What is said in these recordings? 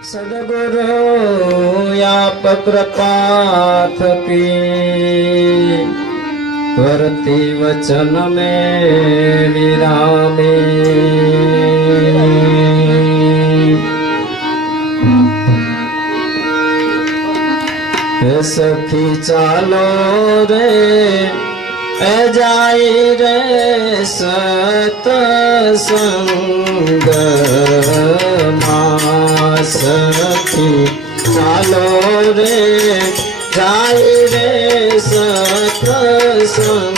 સદગુરુ આપ કૃપા થકી કરતી વચન મે વિરામે સખી ચાલો રે એ જાય રે સતસંગમાં સખી ચાલો રે જાય રે સતસંગ.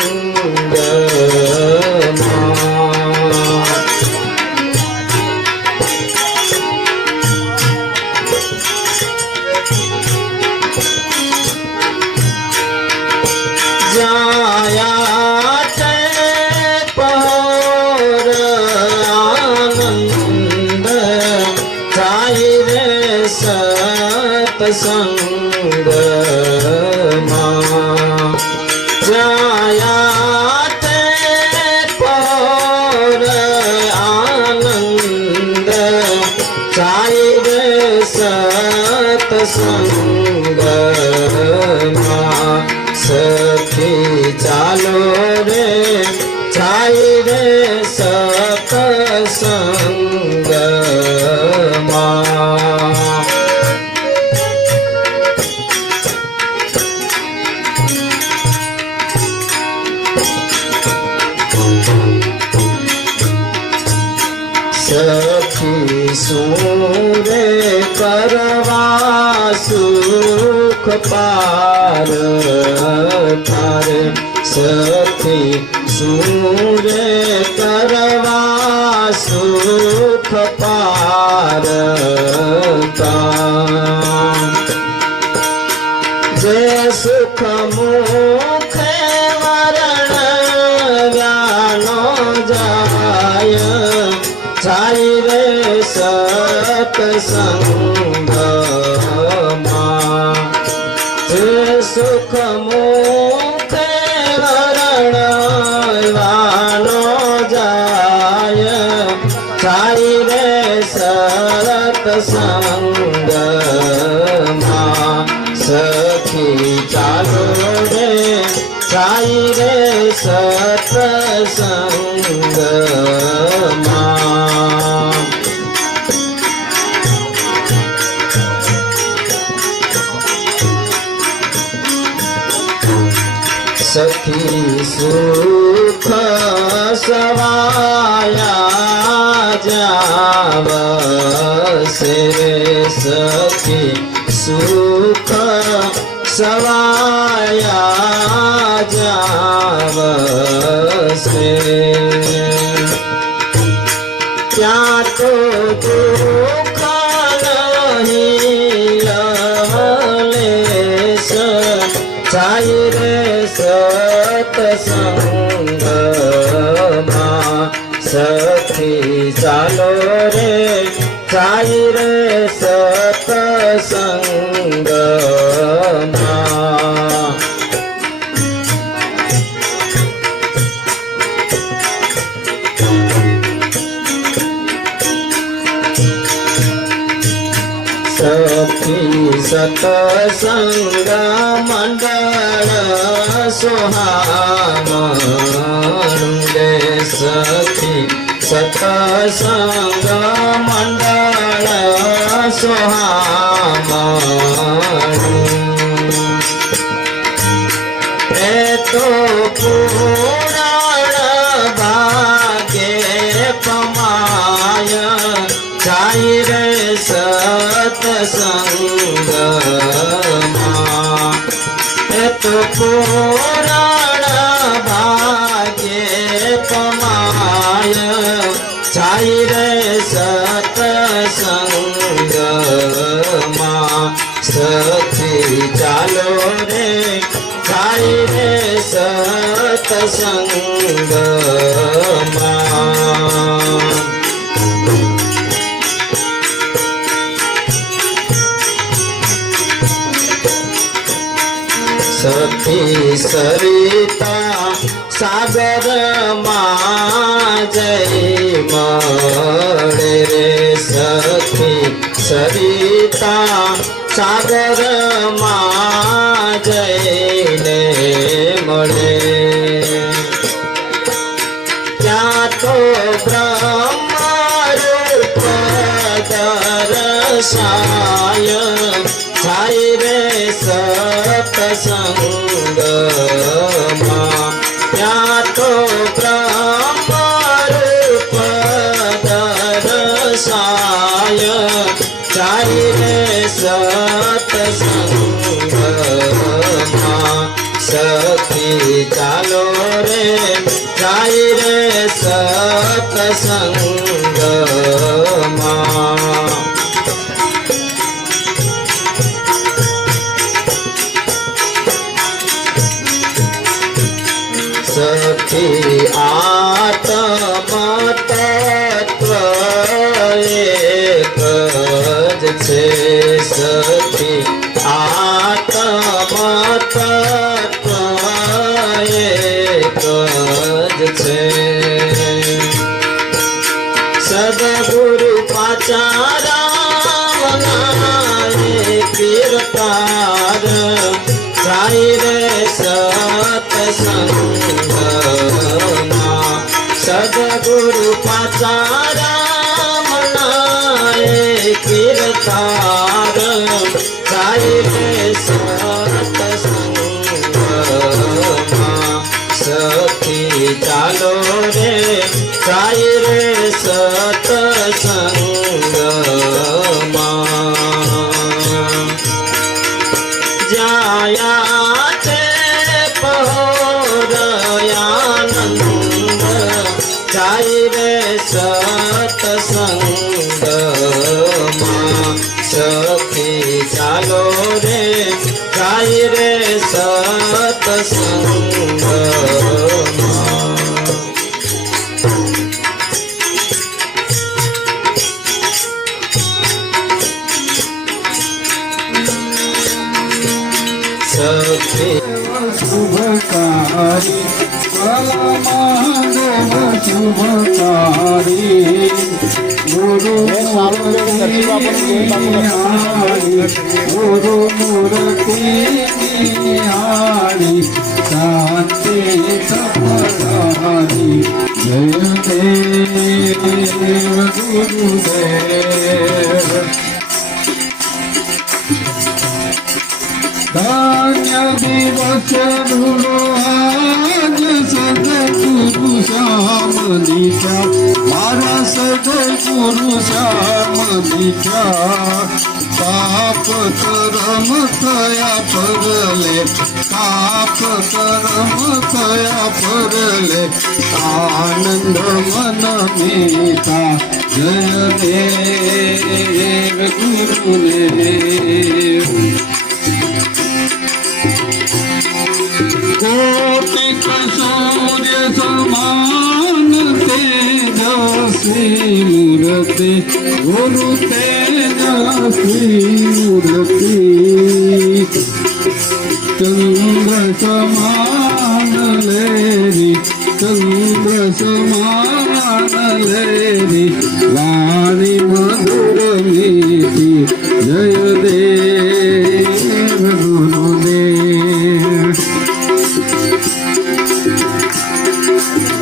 सत्सङ्ग સખી रे सङ्ग सखी सुख सवाया सुखया सखी सुख સવાયા જાવશે ત્યાં તો સતસંગ મંડળ સુહામણુંડે સખી સતસંગ મંડળ સુહામ એ તો પુરાણ પુરાણ ભાગ્ય પમાય જાય રે સતસંગમાં. સખી ચાલો રે. જાય રે સતસંગમાં. સરિતા સાગરમાં જય મળે રે સખી સરિતા સાગરમાં જઈને ચાલો રે જાય રે સતસંગમાં જાય રે સતસંગમાં સખી શુભકારી. પરમાનંદ શુભકારી. ગુરુ મૂર્તિ પાપ કરમ થયા પરલે આનંદ મન મીતા જય દેવ ગુરુને. કોટિક સૂર્ય સમાન તેજસ્વી મૂર્તિ ગુરુ તેજસ્વી મૂર્તિ ચંદ્ર સમાન લેરી ચંદ્ર સમાન લેરી વાણી મધુર મીઠી જય દે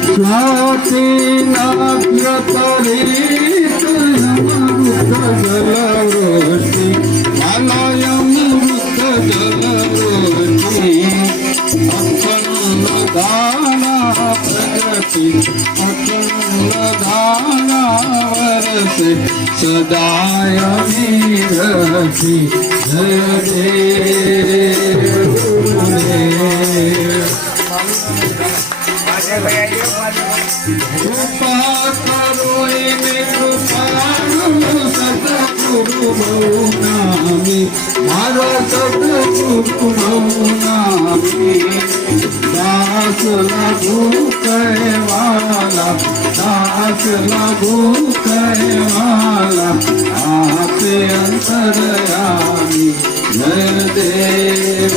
સ્વાતિ નાગ્યતરીત દાના પ્રગતિ અતુલ દાના વરસે સદાય ગુરુદેવ કૃપા કરો એને કૃપાળુ સદગુરુ નામી સદગુરુ મૌનામી દાસ લઘુ કહેવાલા દાસ લઘુ કહેવાલા આપે અંતરયામી જય દેવ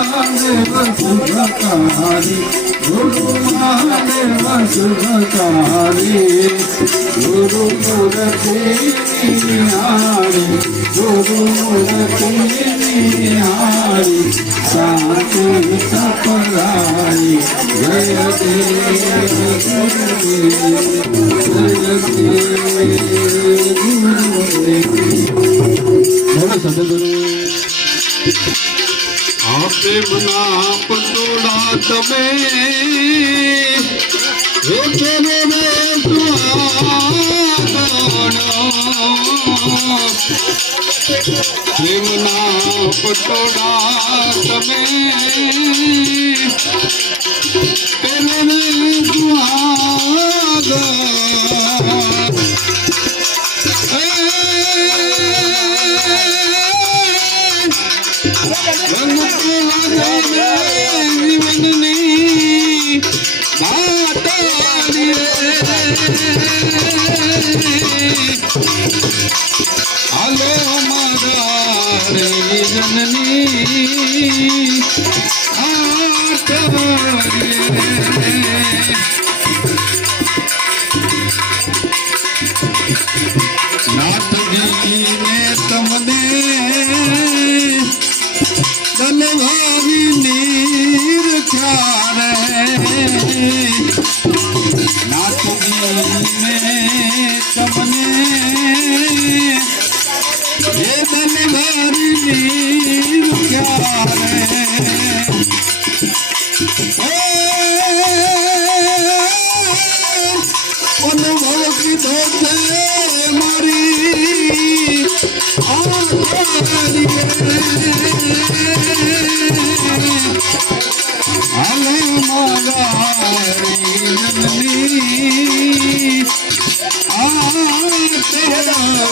ગુરુદેવ જય જય જય ગુરુ દેવ મહાદેવ શુભકારી ગુરુ મહાદેવ શુભકારી ગુરુ મૂર્તિ નિહારી ગુરુ મૂર્તિ નિહારી શાંતિ સપરાઈ જય પ્રેમના પટોળા તમે. પ્રેમના પટોળા તમે. તેને સુહાગા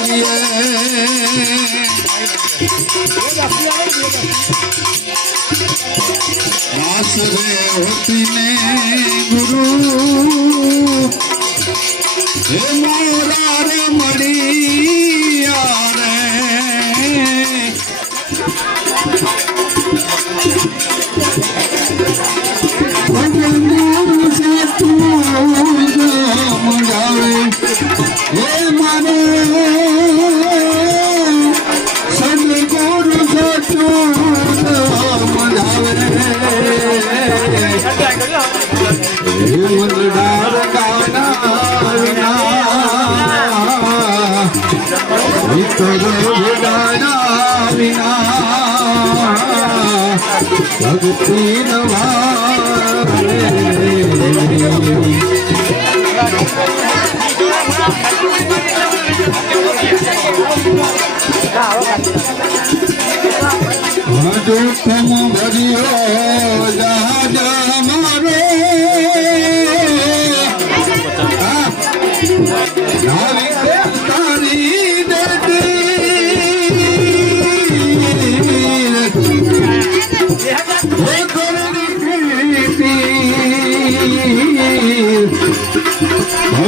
દાસ ભક્તિ હજુ તમ ભર્યો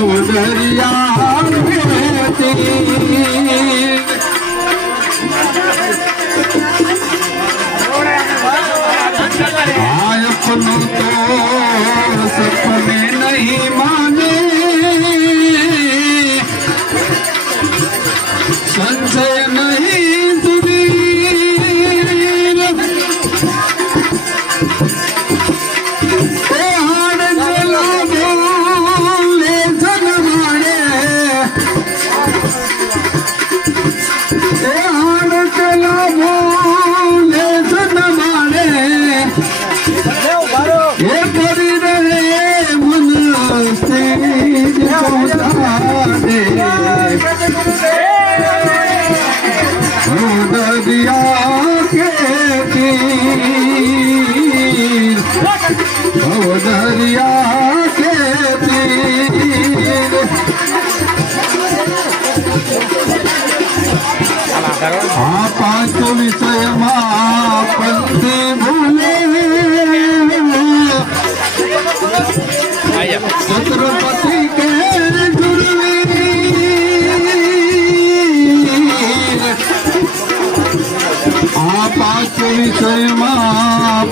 我的呀。આ પાંચ વિષયમાં પંથે ભૂલે છત્રપતિ કે ગુરુવીર આ પાંચ વિષયમાં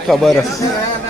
acabaram.